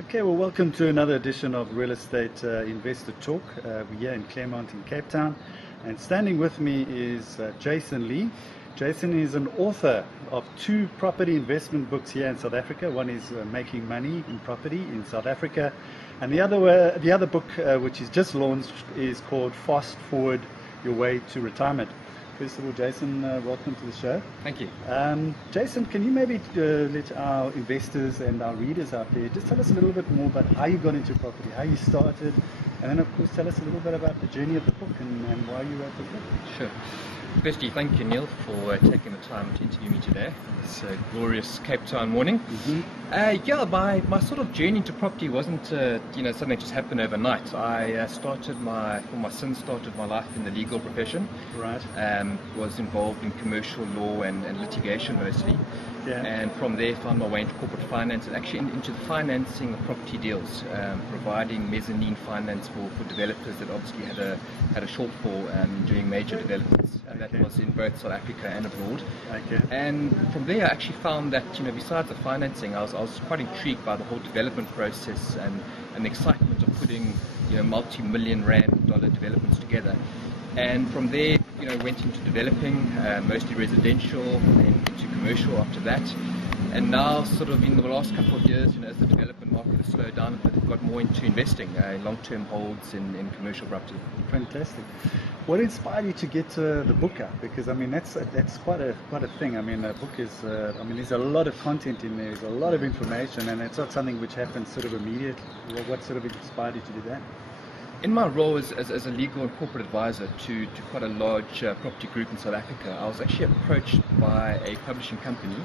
Okay, well, welcome to another edition of Real Estate Investor Talk. We're here in Claremont in Cape Town, and standing with me is Jason Lee. Jason is an author of two property investment books here in South Africa. One is Making Money in Property in South Africa, and the other book, which is just launched, is called Fast Forward Your Way to Retirement. First of all, Jason, welcome to the show. Thank you. Jason, can you maybe let our investors and our readers out there just tell us a little bit more about how you got into property, how you started, and then of course tell us a little bit about the journey of the book and why you wrote the book. Sure. Firstly, thank you, Neale, for taking the time to interview me today. It's a glorious Cape Town morning. My sort of journey into property wasn't something that just happened overnight. My son started my life in the legal profession. Right. Was involved in commercial law and litigation mostly. Yeah. And from there found my way into corporate finance and actually into the financing of property deals, providing mezzanine finance for developers that obviously had a shortfall in doing major developments. That was in both South Africa and abroad. Okay. And from there I actually found that, besides the financing, I was quite intrigued by the whole development process and the excitement of putting, multi-million rand dollar developments together. And from there, went into developing, mostly residential, then into commercial after that. And now, sort of in the last couple of years, as the development market has slowed down a bit, I've got more into investing, long-term holds in commercial property. Fantastic. What inspired you to get the book out? Because that's quite a thing. A book is there's a lot of content in there. There's a lot of information, and it's not something which happens sort of immediately. What sort of inspired you to do that? In my role as a legal and corporate advisor to quite a large property group in South Africa, I was actually approached by a publishing company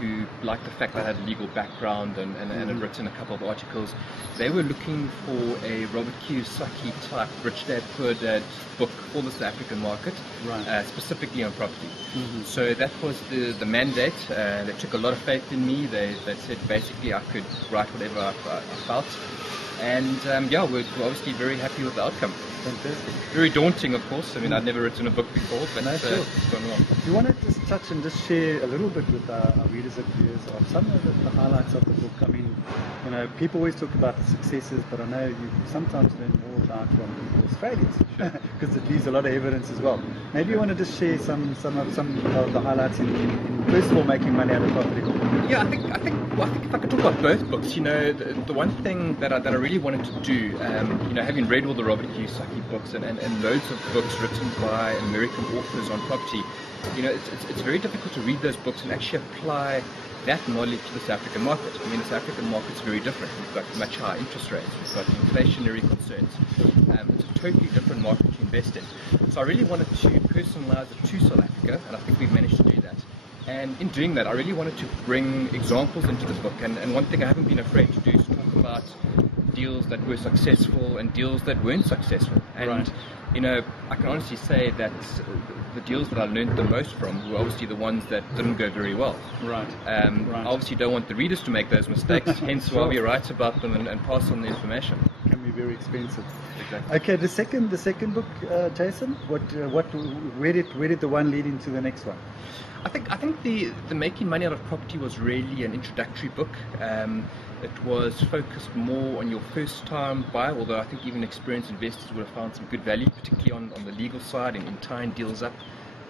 who liked the fact that I had a legal background and had written a couple of articles. They were looking for a Robert Kiyosaki type Rich Dad Poor Dad book for the South African market, specifically on property. So that was the mandate. They took a lot of faith in me. They said basically I could write whatever I felt. And we're obviously very happy with the outcome. Fantastic. Very daunting, of course. I'd never written a book before, but it's gone well. Do you want to just touch and just share a little bit with our readers and viewers of some of the highlights of the book? People always talk about the successes, but I know you sometimes learn more about from people's failures, because it leaves a lot of evidence as well. Maybe you want to just share some of the highlights in first of all, making money out of property. Yeah, I think if I could talk about both books, the one thing that I really wanted to do, having read all the Robert Kiyosaki books and loads of books written by American authors on property, it's very difficult to read those books and actually apply that knowledge to the South African market. The South African market's very different. We've got much higher interest rates, we've got inflationary concerns. It's a totally different market to invest in. So I really wanted to personalize it to South Africa, and I think we've managed to do that. And in doing that, I really wanted to bring examples into the book. And one thing I haven't been afraid to do is talk about deals that were successful and deals that weren't successful. And I can honestly say that the deals that I learned the most from were obviously the ones that didn't go very well. I obviously don't want the readers to make those mistakes, hence why we write about them and pass on the information. It can be very expensive. Exactly. Okay, the second book, Jason, where did the one lead into the next one? I think the Making Money Out of Property was really an introductory book. It was focused more on your first time buyer, although I think even experienced investors would have found some good value, particularly on the legal side and in tying deals up,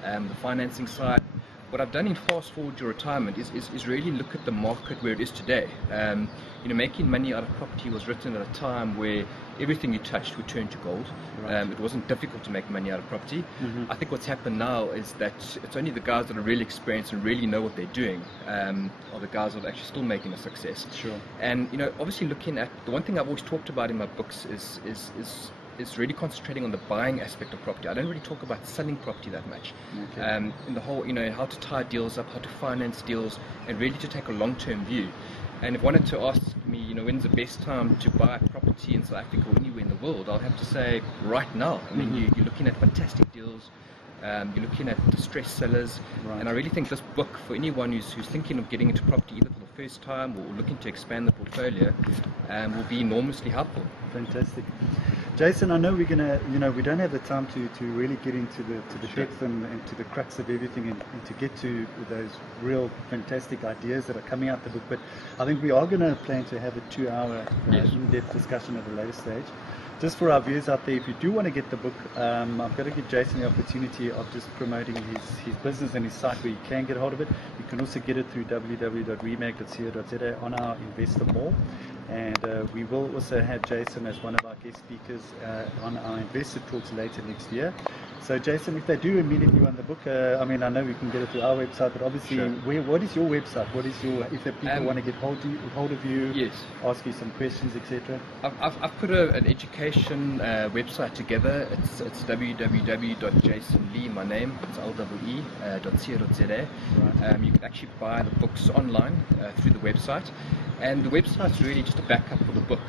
the financing side. What I've done in Fast Forward Your Retirement is really look at the market where it is today. Making Money Out of Property was written at a time where everything you touched would turn to gold. It wasn't difficult to make money out of property. I think what's happened now is that it's only the guys that are really experienced and really know what they're doing are the guys that are actually still making a success. Sure. And obviously looking at the one thing I've always talked about in my books is really concentrating on the buying aspect of property. I don't really talk about selling property that much. Okay. In the whole, how to tie deals up, how to finance deals, and really to take a long-term view. And if one wanted to ask me, when's the best time to buy property in South Africa or anywhere in the world, I'll have to say right now. You're looking at fantastic deals. You're looking at distressed sellers, and I really think this book, for anyone who's thinking of getting into property either for the first time or looking to expand the portfolio, will be enormously helpful. Fantastic. Jason, I know we're gonna, we don't have the time to really get into the Sure. depth and to the crux of everything, and to get to those real fantastic ideas that are coming out the book. But I think we are going to plan to have a 2-hour Yes. in-depth discussion at a later stage. Just for our viewers out there, if you do want to get the book, I've got to give Jason the opportunity of just promoting his business and his site where you can get hold of it. You can also get it through www.remag.co.za on our investor mall. And we will also have Jason as one of our guest speakers on our investor talks later next year. So Jason, if they do immediately want the book, I mean, I know we can get it through our website, but obviously, Sure. what is your website? What is your, if the people want to get hold of you, Yes. ask you some questions, etc.? I've put an education website together. It's www.jasonlee, my name, it's LEE.co.za. You can actually buy the books online through the website. And the website's really just a backup for the book.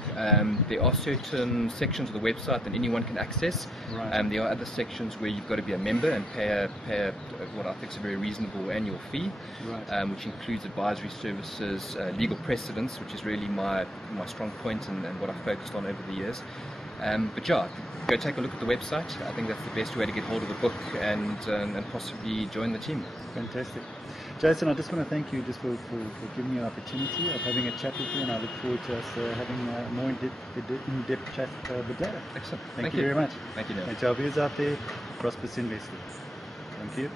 There are certain sections of the website that anyone can access. Right. There are other sections where you've got to be a member and pay what I think is a very reasonable annual fee, Right. which includes advisory services, legal precedents, which is really my strong point and what I've focused on over the years. But yeah, go take a look at the website. I think that's the best way to get hold of the book and possibly join the team. Fantastic. Jason, I just want to thank you just for giving me an opportunity of having a chat with you, and I look forward to us having a more in-depth chat with later. Excellent. Thank you very much. Thank you, Neale. And to our viewers out there, prosperous investors. Thank you.